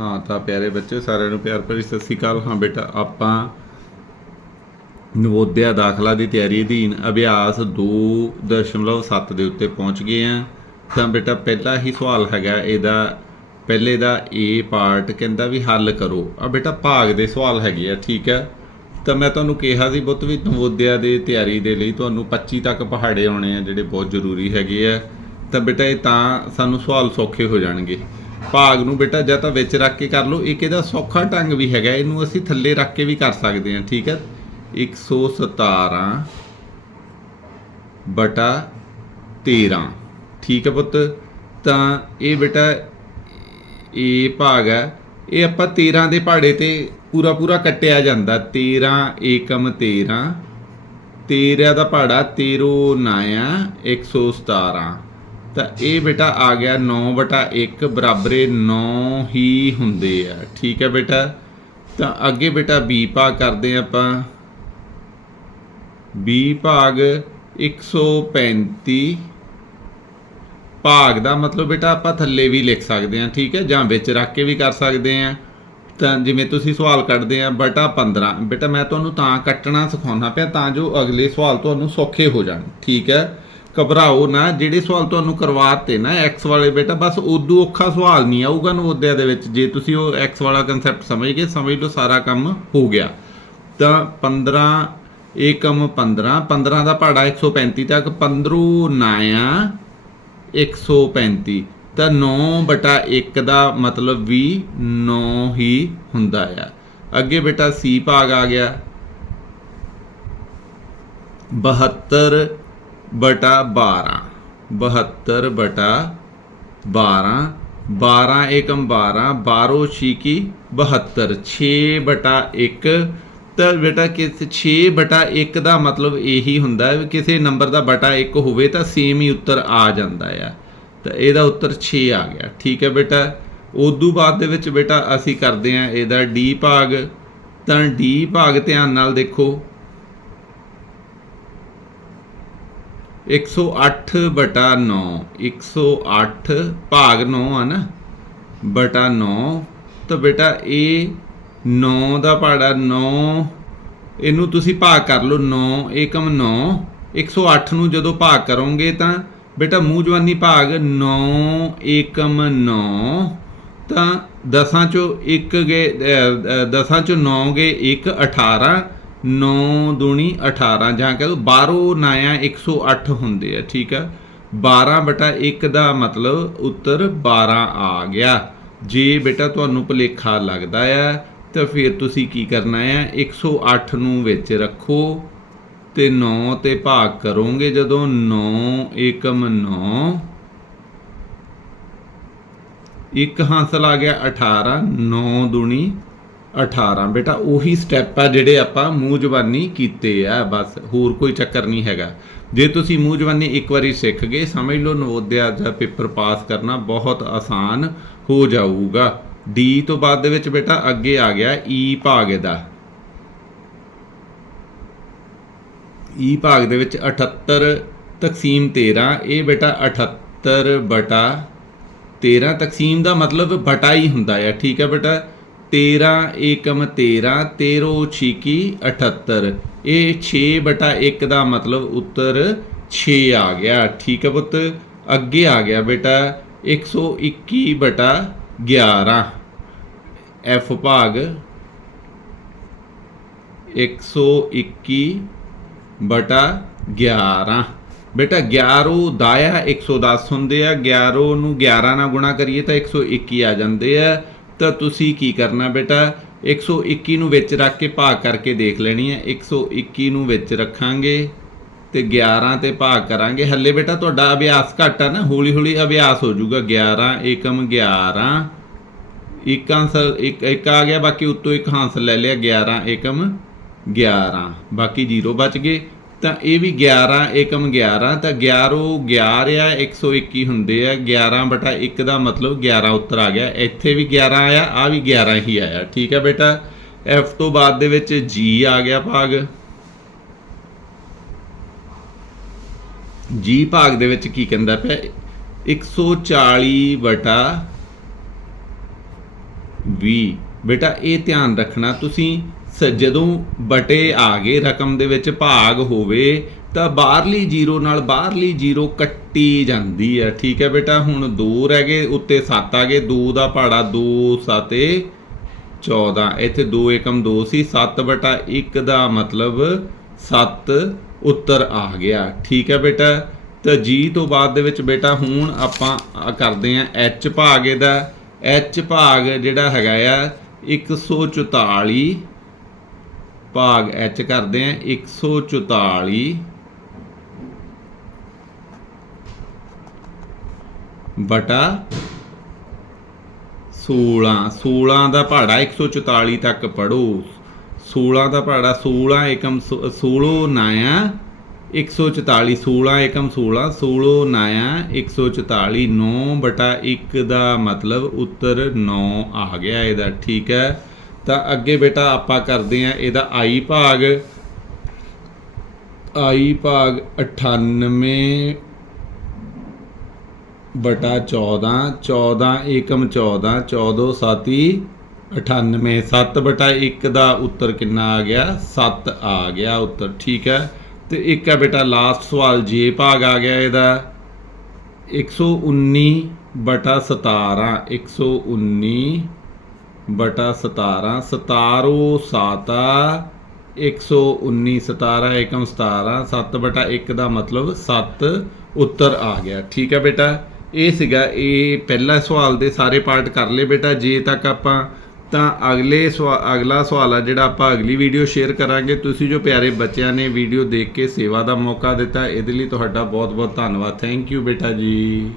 ਹਾਂ, ਤਾਂ ਪਿਆਰੇ ਬੱਚੇ ਸਾਰਿਆਂ ਨੂੰ ਪਿਆਰ ਭਰੀ ਸਤਿ ਸ੍ਰੀ ਅਕਾਲ। ਹਾਂ ਬੇਟਾ, ਆਪਾਂ ਨਵੋਦਿਆ ਦਾਖਲਾ ਦੀ ਤਿਆਰੀ ਅਧੀਨ ਅਭਿਆਸ 2.7 ਦੇ ਉੱਤੇ ਪਹੁੰਚ ਗਏ ਆ ਤਾਂ ਬੇਟਾ, ਪਹਿਲਾ ਹੀ ਸਵਾਲ ਹੈਗਾ, ਇਹਦਾ ਪਹਿਲੇ ਦਾ A ਪਾਰਟ ਕਹਿੰਦਾ ਵੀ ਹੱਲ ਕਰੋ। ਆ ਬੇਟਾ, ਭਾਗ ਦੇ ਸਵਾਲ ਹੈਗੇ ਆ, ਠੀਕ ਹੈ ਤਾਂ ਮੈਂ ਤੁਹਾਨੂੰ ਕਿਹਾ ਸੀ ਬੁੱਤ ਵੀ ਨਵੋਦਿਆ ਦੇ ਤਿਆਰੀ ਦੇ ਲਈ ਤੁਹਾਨੂੰ 25 ਤੱਕ ਪਹਾੜੇ ਆਉਣੇ ਆ, ਜਿਹੜੇ ਬਹੁਤ ਜ਼ਰੂਰੀ ਹੈਗੇ ਆ। ਤਾਂ ਬੇਟਾ, ਇਹ ਤਾਂ ਸਾਨੂੰ ਸਵਾਲ ਸੌਖੇ ਹੋ ਜਾਣਗੇ। ਭਾਗ ਨੂੰ ਬੇਟਾ, ਜਾਂ ਤਾਂ ਵਿੱਚ ਰੱਖ ਕੇ ਕਰ ਲਓ। ਇੱਕ ਇਹਦਾ ਸੌਖਾ ਢੰਗ ਵੀ ਹੈਗਾ, ਇਹਨੂੰ ਅਸੀਂ ਥੱਲੇ ਰੱਖ ਕੇ ਵੀ ਕਰ ਸਕਦੇ ਹਾਂ, ਠੀਕ ਹੈ? 117 ਬਟਾ 13 ਠੀਕ ਹੈ ਪੁੱਤ? ਤਾਂ ਇਹ ਬੇਟਾ, ਇਹ ਭਾਗ ਹੈ। ਇਹ ਆਪਾਂ 13 ਦੇ ਪਹਾੜੇ ਤੇ ਪੂਰਾ ਪੂਰਾ ਕੱਟਿਆ ਜਾਂਦਾ। 13 ਏਕਮ 13 13 ਦਾ ਪਹਾੜਾ 13 ਨਾਇਆ 117 ਤਾਂ ਇਹ ਬੇਟਾ ਆ ਗਿਆ 9 ਬਟਾ 1 ਬਰਾਬਰੇ 9 ਹੀ ਹੁੰਦੇ ਆ। ਠੀਕ ਹੈ ਬੇਟਾ? ਤਾਂ ਅੱਗੇ ਬੇਟਾ b ਭਾਗ ਕਰਦੇ ਹਾਂ ਆਪਾਂ। B ਭਾਗ 135 ਭਾਗ ਦਾ ਮਤਲਬ ਬੇਟਾ ਆਪਾਂ ਥੱਲੇ ਵੀ ਲਿਖ ਸਕਦੇ ਹਾਂ, ਠੀਕ ਹੈ? ਜਾਂ ਵਿੱਚ ਰੱਖ ਕੇ ਵੀ ਕਰ ਸਕਦੇ ਹਾਂ। ਤਾਂ ਜਿਵੇਂ ਤੁਸੀਂ ਸਵਾਲ ਕੱਢਦੇ ਆ ਬਟਾ 15 ਬੇਟਾ ਮੈਂ ਤੁਹਾਨੂੰ ਤਾਂ ਕੱਟਣਾ ਸਿਖਾਉਣਾ ਪਿਆ ਤਾਂ ਜੋ ਅਗਲੇ ਸਵਾਲ ਤੁਹਾਨੂੰ ਸੌਖੇ ਹੋ ਜਾਣ, ਠੀਕ ਹੈ? ਘਬਰਾਓ ਨਾ, ਜਿਹੜੇ ਸਵਾਲ ਤੁਹਾਨੂੰ ਕਰਵਾਤੇ ਨਾ x ਵਾਲੇ ਬੇਟਾ, ਬਸ ਉਦੋਂ ਔਖਾ ਸਵਾਲ ਨਹੀਂ ਆਊਗਾ ਨਵੋਦਿਆ ਦੇ ਵਿੱਚ। ਜੇ ਤੁਸੀਂ ਉਹ x ਵਾਲਾ ਕਨਸੈਪਟ ਸਮਝ ਗਏ, ਸਮਝ ਲਓ ਸਾਰਾ ਕੰਮ ਹੋ ਗਿਆ। ਤਾਂ 15 ਏਕਮ 15 15 ਦਾ ਪਹਾੜਾ 135 ਤੱਕ 15 ਨਾਇਆ 135 ਤਾਂ 9 ਬਟਾ 1 ਦਾ ਮਤਲਬ ਵੀ 9 ਹੀ ਹੁੰਦਾ ਆ। ਅੱਗੇ ਬੇਟਾ ਸੀ ਭਾਗ ਆ ਗਿਆ। 72 ਬਟਾ 12 72 ਬਟਾ 12 12 ਏਕਮ 12 12 ਛੀਕੀ 72 6 ਬਟਾ 1 ਤਾਂ ਬੇਟਾ ਕਿਸ 6 ਬਟਾ 1 ਦਾ ਮਤਲਬ ਇਹੀ ਹੁੰਦਾ ਹੈ ਵੀ ਕਿਸੇ ਨੰਬਰ ਦਾ ਬਟਾ 1 ਹੋਵੇ ਤਾਂ ਸੇਮ ਹੀ ਉੱਤਰ ਆ ਜਾਂਦਾ ਆ। ਤਾਂ ਇਹਦਾ ਉੱਤਰ 6 ਆ ਗਿਆ। ਠੀਕ ਹੈ ਬੇਟਾ? ਉਦੋਂ ਬਾਅਦ ਦੇ ਵਿੱਚ ਬੇਟਾ ਅਸੀਂ ਕਰਦੇ ਆ ਇਹਦਾ ਡੀ ਭਾਗ। ਤਾਂ ਡੀ ਭਾਗ ਧਿਆਨ ਨਾਲ ਦੇਖੋ। 108 ਬਟਾ 9 108 ਭਾਗ 9 ਆ ਨਾ। ਬਟਾ 9 ਤਾਂ ਬੇਟਾ ਇਹ 9 ਦਾ ਪਹਾੜਾ 9 ਇਹਨੂੰ ਤੁਸੀਂ ਭਾਗ ਕਰ ਲਓ 9 ਏਕਮ 9 108 ਨੂੰ ਜਦੋਂ ਭਾਗ ਕਰੋਗੇ ਤਾਂ ਬੇਟਾ ਮੂੰਹ ਜਵਾਨੀ ਭਾਗ 9 ਏਕਮ 9 ਤਾਂ ਦਸਾਂ ਚੋਂ ਇੱਕ ਗਏ ਦਸਾਂ ਚੋਂ 9 ਗਏ 1 18 9 ਦੂਣੀ 18 ਜਾਂ ਕਹ ਦੋ 12 ਨਾਇਆ 108 ਹੁੰਦੇ ਆ, ਠੀਕ ਆ? 12 ਬਟਾ 1 ਦਾ ਮਤਲਬ ਉੱਤਰ 12 ਆ ਗਿਆ। ਜੇ ਬੇਟਾ ਤੁਹਾਨੂੰ ਭੁਲੇਖਾ ਲੱਗਦਾ ਆ, ਤਾਂ ਫਿਰ ਤੁਸੀਂ ਕੀ ਕਰਨਾ ਆ? 108 ਨੂੰ ਵਿੱਚ ਰੱਖੋ ਤੇ 9 ਤੇ ਭਾਗ ਕਰੋਗੇ ਜਦੋਂ 9 ਏਕਮ 9 ਇੱਕ ਹਾਸਲ ਆ ਗਿਆ 18 9 ਦੁਣੀ 18 ਬੇਟਾ, ਉਹੀ ਸਟੈਪ ਆ ਜਿਹੜੇ ਆਪਾਂ ਮੂੰਹ ਜ਼ਬਾਨੀ ਕੀਤੇ ਆ, ਬਸ ਹੋਰ ਕੋਈ ਚੱਕਰ ਨਹੀਂ ਹੈਗਾ। ਜੇ ਤੁਸੀਂ ਮੂੰਹ ਜ਼ਬਾਨੀ ਇੱਕ ਵਾਰੀ ਸਿੱਖ ਗਏ, ਸਮਝ ਲਓ ਨਵੋਦਿਆ ਦਾ ਪੇਪਰ ਪਾਸ ਕਰਨਾ ਬਹੁਤ ਆਸਾਨ ਹੋ ਜਾਊਗਾ। ਡੀ ਤੋਂ ਬਾਅਦ ਦੇ ਵਿੱਚ ਬੇਟਾ, ਅੱਗੇ ਆ ਗਿਆ ਈ ਭਾਗ ਦਾ। ਈ ਭਾਗ ਦੇ ਵਿੱਚ 78 ਤਕਸੀਮ 13 ਇਹ ਬੇਟਾ 78 ਬਟਾ 13 ਤਕਸੀਮ ਦਾ ਮਤਲਬ ਬਟਾ ਹੀ ਹੁੰਦਾ ਹੈ ਠੀਕ ਹੈ ਬੇਟਾ? 13 ਏਕਮ 13 13 ਛੀਕੀ 78 ਇਹ 6 ਬਟਾ 1 ਦਾ ਮਤਲਬ ਉੱਤਰ 6 ਆ ਗਿਆ। ਠੀਕ ਹੈ ਪੁੱਤ? ਅੱਗੇ ਆ ਗਿਆ ਬੇਟਾ। 121 ਬਟਾ 11 ਐਫ ਭਾਗ 121 ਬਟਾ 11 ਬੇਟਾ 11 ਦਾਇਆ 110 ਹੁੰਦੇ ਆ। 11 ਨੂੰ 11 ਨਾਲ ਗੁਣਾ ਕਰੀਏ ਤਾਂ 121 ਆ ਜਾਂਦੇ ਆ। ਤਾਂ ਤੁਸੀਂ ਕੀ ਕਰਨਾ ਬੇਟਾ? 121 ਨੂੰ ਵਿੱਚ ਰੱਖ ਕੇ ਭਾਗ ਕਰਕੇ ਦੇਖ ਲੈਣੀ ਹੈ। 121 ਨੂੰ ਵਿੱਚ ਰੱਖਾਂਗੇ ਤੇ 11 ਤੇ ਭਾਗ ਕਰਾਂਗੇ। ਹੱਲੇ ਬੇਟਾ ਤੁਹਾਡਾ ਅਭਿਆਸ ਘੱਟ ਆ ਨਾ। ਹੌਲੀ ਹੌਲੀ ਅਭਿਆਸ ਹੋ ਜਾਊਗਾ। 11 ਏਕਮ 11 ਇੱਕ ਆਂਸਰ ਇੱਕ ਇੱਕ ਆ ਗਿਆ। ਬਾਕੀ ਉੱਤੋਂ ਇੱਕ ਆਂਸਰ ਲੈ ਲਿਆ। 11 ਏਕਮ 11 ਬਾਕੀ 0 ਬਚ ਗਏ। ਤਾਂ ਇਹ ਵੀ 11 ਏਕਮ 11 ਤਾਂ 11 11 ਆ 121 ਹੁੰਦੇ ਆ 11 ਬਟਾ 1 ਦਾ ਮਤਲਬ 11 ਉੱਤਰ ਆ ਗਿਆ। ਇੱਥੇ ਵੀ 11 ਆਇਆ ਆ ਵੀ 11 ਹੀ ਆਇਆ, ਠੀਕ ਹੈ ਬੇਟਾ? F ਤੋਂ ਬਾਅਦ ਦੇ ਵਿੱਚ G ਆ ਗਿਆ ਭਾਗ। G ਭਾਗ ਦੇ ਵਿੱਚ ਕੀ ਕਹਿੰਦਾ ਪਿਆ? 140 ਬਟਾ 20 ਬੇਟਾ, ਇਹ ਧਿਆਨ ਰੱਖਣਾ, ਤੁਸੀਂ ਸ- ਜਦੋਂ ਬਟੇ ਆ ਗਏ ਰਕਮ ਦੇ ਵਿੱਚ ਭਾਗ ਹੋਵੇ, ਤਾਂ ਬਾਹਰਲੀ ਜ਼ੀਰੋ ਨਾਲ ਬਾਹਰਲੀ ਜ਼ੀਰੋ ਕੱਟੀ ਜਾਂਦੀ ਹੈ ਠੀਕ ਹੈ ਬੇਟਾ, ਹੁਣ 2 ਰਹਿ ਗਏ, ਉੱਤੇ 7 ਆ ਗਏ 2 ਦਾ ਪਹਾੜਾ 2 7 14 ਇੱਥੇ 2 ਏਕਮ 2 ਸੀ 7 ਬਟਾ 1 ਦਾ ਮਤਲਬ 7 ਉੱਤਰ ਆ ਗਿਆ। ਠੀਕ ਹੈ ਬੇਟਾ, ਤਾਂ ਜੀ ਤੋਂ ਬਾਅਦ ਦੇ ਵਿੱਚ ਬੇਟਾ, ਹੁਣ ਆਪਾਂ ਕਰਦੇ ਆਂ h ਭਾਗ ਇਹਦਾ। H ਭਾਗ ਜਿਹੜਾ ਹੈਗਾ ਆ 144 ਭਾਗ ਐਚ ਕਰਦੇ ਆਂ 144 ਬਟਾ 16 16 ਦਾ ਪਹਾੜਾ 144 ਤੱਕ ਪੜੋ 16 ਦਾ ਪਹਾੜਾ 16 ਏਕਮ 16 ਨਾਇਆ 144 16 ਏਕਮ 16 16 ਨਾਇਆ 144 9 ਬਟਾ 1 ਦਾ ਮਤਲਬ ਉੱਤਰ 9 ਆ ਗਿਆ ਇਹਦਾ, ਠੀਕ ਹੈ। ਤਾਂ ਅੱਗੇ ਬੇਟਾ ਆਪਾਂ ਕਰਦੇ ਆ ਇਹਦਾ ਆਈ ਭਾਗ। ਆਈ ਭਾਗ 98 ਬਟਾ 14 14 ਏਕਮ 14 14 ਸਾਤੀ 98 7 ਬਟਾ 1 ਦਾ ਉੱਤਰ ਕਿੰਨਾ ਆ ਗਿਆ? 7 ਆ ਗਿਆ ਉੱਤਰ, ਠੀਕ ਹੈ। ਤੇ ਇੱਕ ਹੈ ਬੇਟਾ ਲਾਸਟ ਸਵਾਲ, ਜੇ ਭਾਗ ਆ ਗਿਆ ਇਹਦਾ। 119 ਬਟਾ 17 119 ਬਟਾ 17 17 7 119 17 ਏਕਮ 17 7 ਬਟਾ 1 ਦਾ ਮਤਲਬ 7 ਉੱਤਰ ਆ ਗਿਆ। ਠੀਕ ਹੈ ਬੇਟਾ, ਇਹ ਸੀਗਾ, ਇਹ ਪਹਿਲਾ ਸਵਾਲ ਦੇ ਸਾਰੇ ਪਾਰਟ ਕਰ ਲਏ ਬੇਟਾ, ਜੇ ਤੱਕ ਆਪਾਂ ਤਾਂ ਅਗਲੇ ਸਵਾ- ਅਗਲਾ ਸਵਾਲ ਆ ਜਿਹੜਾ ਆਪਾਂ ਅਗਲੀ ਵੀਡੀਓ ਸ਼ੇਅਰ ਕਰਾਂਗੇ। ਤੁਸੀਂ ਜੋ ਪਿਆਰੇ ਬੱਚਿਆਂ ਨੇ ਵੀਡੀਓ ਦੇਖ ਕੇ ਸੇਵਾ ਦਾ ਮੌਕਾ ਦਿੱਤਾ, ਇਹਦੇ ਲਈ ਤੁਹਾਡਾ ਬਹੁਤ ਬਹੁਤ ਧੰਨਵਾਦ। ਥੈਂਕ ਯੂ ਬੇਟਾ ਜੀ।